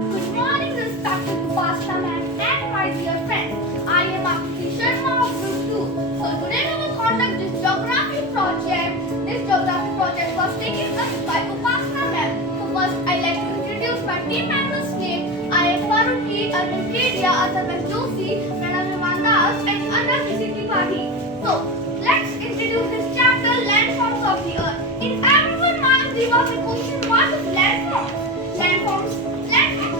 Good morning, respected Upasana and my dear friends. I am icse of Group 2. So today we will conduct this geography project. This geography project was taken up by Upasana ma'am. So first I like to introduce my team members' name. I am Faruqi, Arvind Kedia, Atharvan Joshi, Madam Ramandas and Anna Visiti Bhahi. So let's introduce this chapter, landforms of the earth. In everyone's mind there was a question, what is landforms? Landforms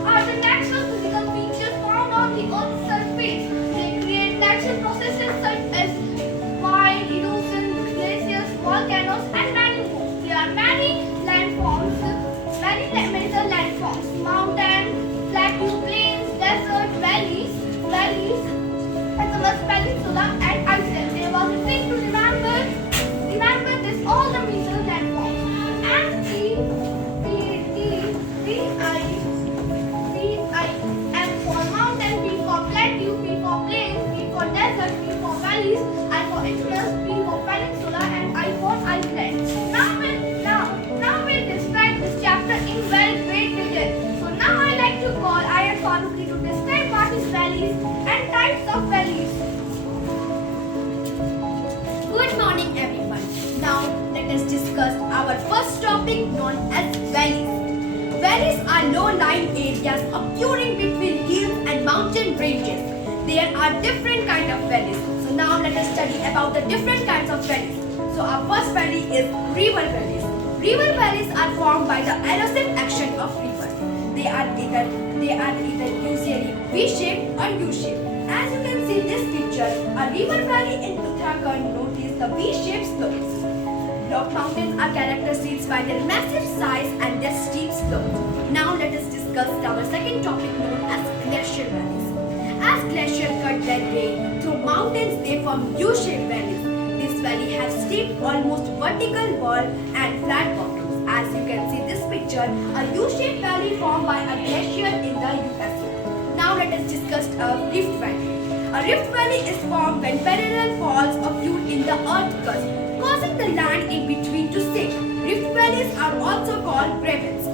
are the natural physical features found on the Earth's surface. They create natural processes such as wind, erosion, glaciers, volcanoes, and many more. There are many landforms, many major landforms: mountains, plateau, plains, deserts, valleys, as well as peninsula and islands. There was a thing to remember this all the major landforms. And M for mountain, P for plateau, P for plains, P for desert, P for valleys, I for interiors, P for peninsula, and I for island. Now we'll describe this chapter in very great detail. So now I like to call I am Faruqi to describe what is valleys and types of valleys. Good morning everyone. Now let us discuss our first topic known as valleys. Valleys are low-lying areas occurring between hills and mountain ranges. There are different kinds of valleys. So now let us study about the different kinds of valleys. So our first valley is river valleys. River valleys are formed by the erosive action of rivers. They are either usually V-shaped or U-shaped. As you can see in this picture, a river valley in Uttarakhand notice the V-shaped slopes. Rock mountains are characterized by their massive size and their steep slopes. Now let us discuss our second topic known as glacial valleys. As glaciers cut their way through mountains, they form U-shaped valleys. This valley has steep, almost vertical wall and flat bottoms. As you can see this picture, a U-shaped valley formed by a glacier in the USA. Now let us discuss a rift valley. A rift valley is formed when parallel faults occur in the earth crust, causing the land in between to sink. Rift valleys are also called cravens.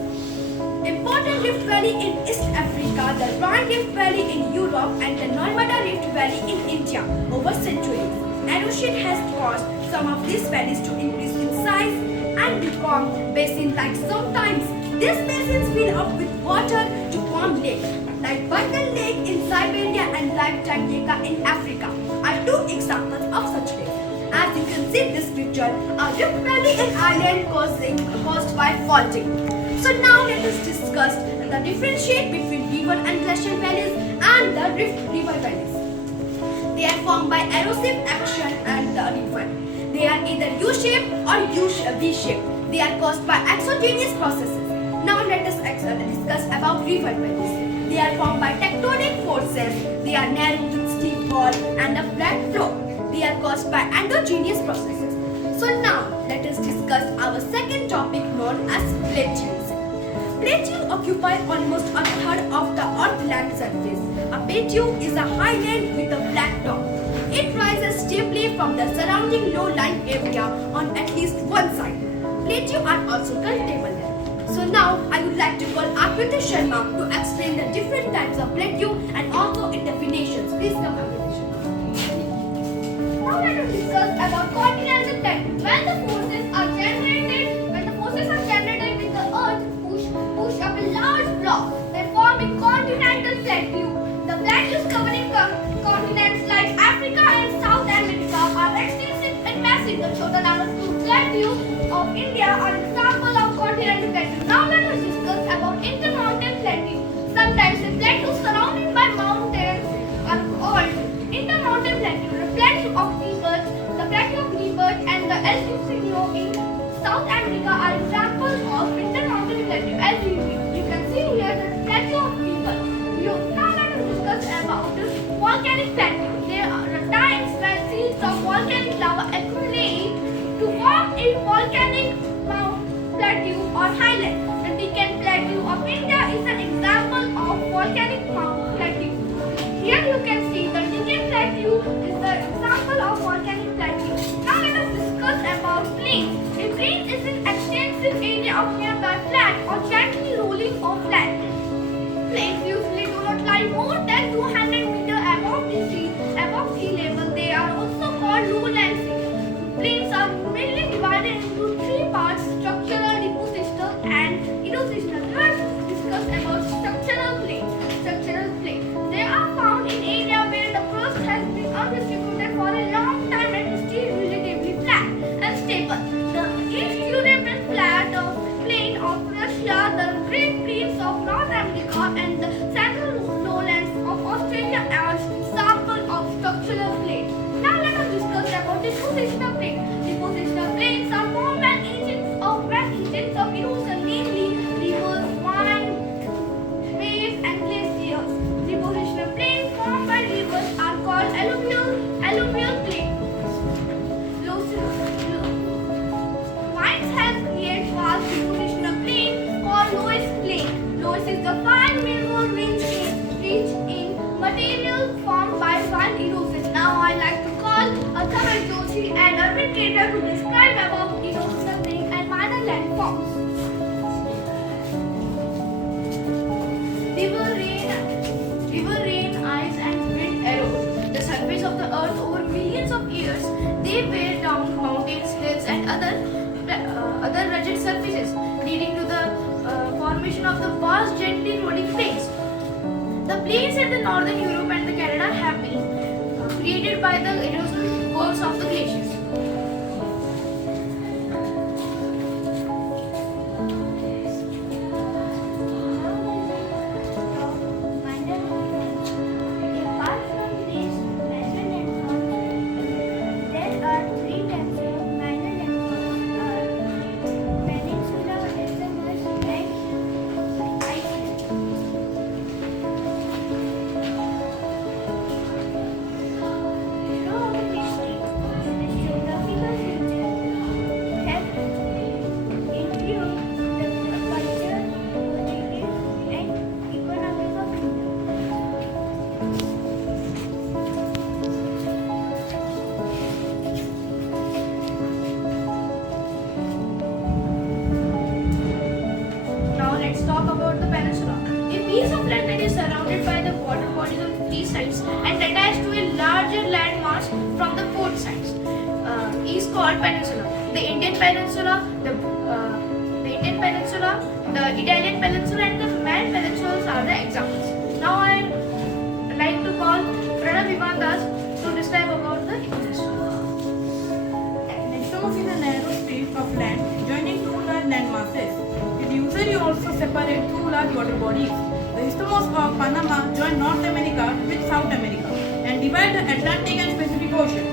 Important rift valley in East Africa, the Rhine Rift Valley in Europe and the Narmada Rift Valley in India over centuries. Erosion has caused some of these valleys to increase in size and become basin-like. Sometimes these basins fill up with water to form lakes, like Baikal Lake in Siberia and Lake Tanganyika in Africa are two examples of such lakes. As you can see this picture, a rift valley in Ireland caused by faulting. So now let us discuss the differentiate between river and glacial valleys and the river valleys. They are formed by erosive action and the river. They are either U-shaped or V-shaped. They are caused by exogenous processes. Now let us discuss about river valleys. They are formed by tectonic forces. They are narrow with steep wall and a flat floor. They are caused by endogenous processes. So now let us discuss our second topic known as plateaus. Plateaus occupy almost a third of the earth's land surface. A plateau is a highland with a flat top. It rises steeply from the surrounding low-lying area on at least one side. Plateaus are also called tableland. So now I would like to call Akriti Sharma to explain the different types of plateau and also its definitions. Please come Akriti Sharma. Now let us discuss about continental plateau. When the forces are generated with the earth push up a large block, they form a continental plateau. The plateaus covering continents like Africa and South America are extensive and massive. The Chotanagpur Plateau of India are an example of continental plateau. Now let us discuss about intermountain plateau. Sometimes the plateaus surrounded by mountains are called intermountain plateau. The plateau of Tibet and the Ecusino in South America are examples of intermountain plateau. As you can see here, the plateau of Tibet. Now let us discuss about the volcanic plateau. There are times when seeds of volcanic lava accumulate to form a volcanic plateau or highland. The Deccan Plateau of India is an example of volcanic plateau. Here you can see the Deccan Plateau is the example of volcanic plateau. Now let us discuss about plains. A plain is an extensive area of nearby flat or gently rolling or flat plain. lie more than 200 meters above sea level. They are also called lowland seas. Plains are mainly divided into three parts: structural, depositional, and erosional. Let's discuss about structural plains. Structural plains. They are found in areas where the crust has been undistributed for a long time and is still relatively flat and stable. The East European plain of Russia, the Great Plains of North America, and the central lowlands of Australia are examples of structural plains. Now let us discuss about depositional plains. Depositional plains are formed when agents of erosion, namely rivers, waves, and glaciers. Depositional plains formed by rivers are called alluvial plains. Mines have created vast depositional plain called Loess Plain. Loess is the fine mineral rich in material formed by wild erosion. Now I like to call Atharva Joshi and Arvind Kedra to describe about erosional plain and minor landforms. River rain, ice, and wind erode the surface of the earth over millions of years. They wear down mountains, hills, and other rugged surfaces, leading to the formation of the vast gently rolling plains. The plains in the northern Europe and the Canada have been created by the erosion works of the glaciers. Apart from these major landforms, there are three types of minor landforms: peninsula, isthmus, and island. Throughout history, this geographical feature have influenced the culture, politics, and economic of India. Now let's talk about the peninsula. A piece of land that is surrounded by the water bodies on three sides and attached to a larger land mass from the four sides is called peninsula. The Indian Peninsula, the Italian Peninsula, and the Man Peninsulas are the examples. Now I like to call Pranav Vivandas to describe about the ecosystem. Isthmus is a narrow strip of land joining two large land masses. It usually also separates two large water bodies. The Isthmus of Panama join North America with South America and divide the Atlantic and Pacific Ocean.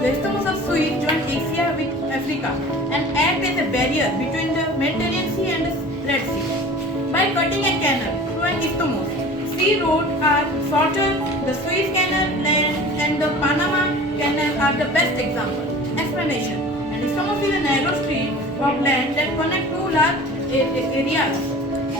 The Isthmus of Suez join Asia with Africa and act as a barrier between the Mediterranean Sea and the Red Sea. By cutting a canal through an isthmus, sea roads are shorter. The Suez Canal and the Panama Canal are the best example. Explanation: an isthmus is a narrow strip of land that connects two large areas.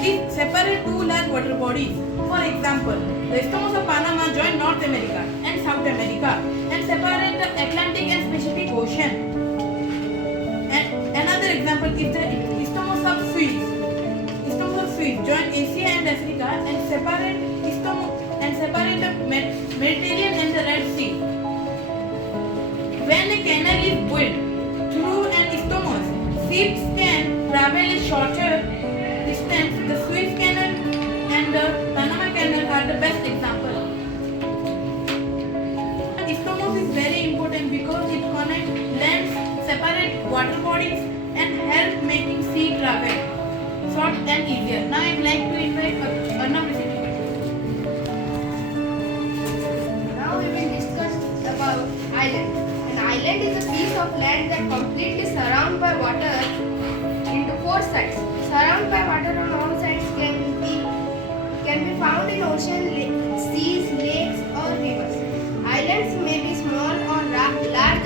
These separate two large water bodies. For example, the Isthmus of Panama join North America and South America and separate the Atlantic and Pacific Ocean. And another example is the Isthmus of Suez. Isthmus of Suez join Asia and Africa and separate the Mediterranean and the Red Sea. When a canal is built through an isthmus, ships can travel a shorter distance. The Suez Canal and the Panama Canal are the best example. Isthmus is very important because it connects lands, separate water bodies, and help making sea travel short and easier. Now I'd like to invite Arnav. Now we will discuss about island. An island is a piece of land that completely surrounded by water into four sides. Surrounded by water on all sides can be found in ocean, seas, lakes, or rivers. Islands may be small or large.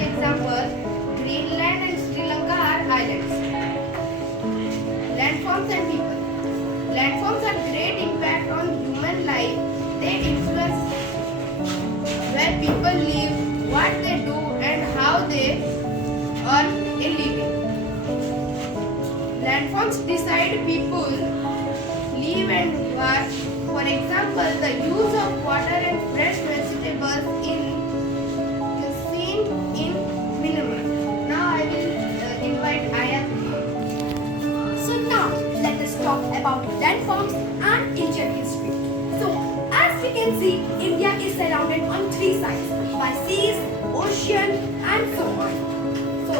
Examples: Greenland and Sri Lanka are islands. Landforms and people. Landforms have great impact on human life. They influence where people live, what they do, and how they earn a living. Landforms decide people live and work. For example, the use of about landforms and ancient history. So, as we can see, India is surrounded on three sides by seas, ocean, and so on. So,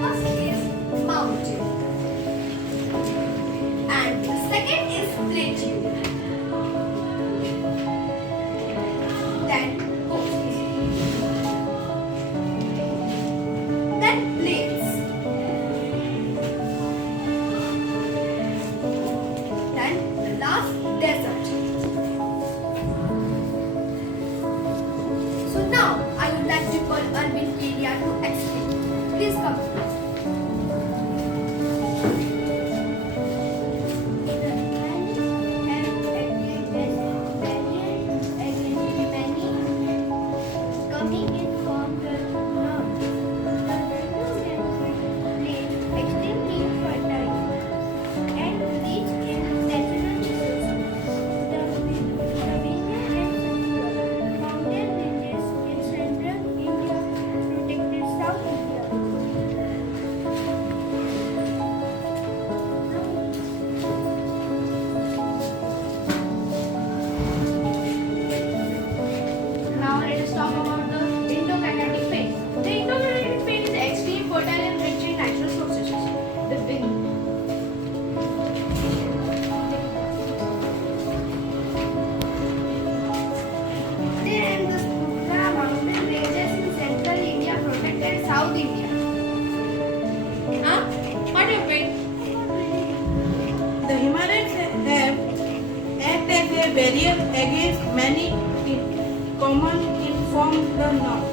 first is mountain, and the second is plateau. Then coast. Then plains. Then the last desert. So now I would like to call Arvind Kedia to explain. Please come. Coming in from the north, the plains extremely fertile and rich in natural resources. The vineyard and secure mountain ranges in central India protected South India. Now let us talk about the Indo-Gangetic Plain. The Indo-Gangetic Plain is extremely fertile and rich in natural resources. The Then the Sunda mountain ranges in central India protected South India. Huh? What happened? The Himalayas have act as a barrier against many common in from the north.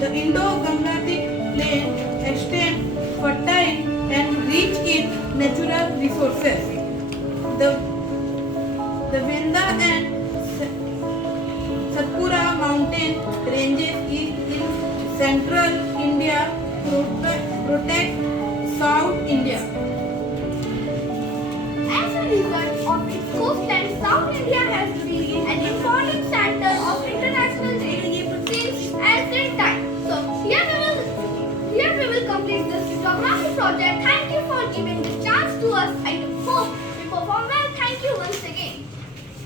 The Indo-Gangetic Plain extends fertile and rich in natural resources. The Venda and Satpura mountain ranges is in central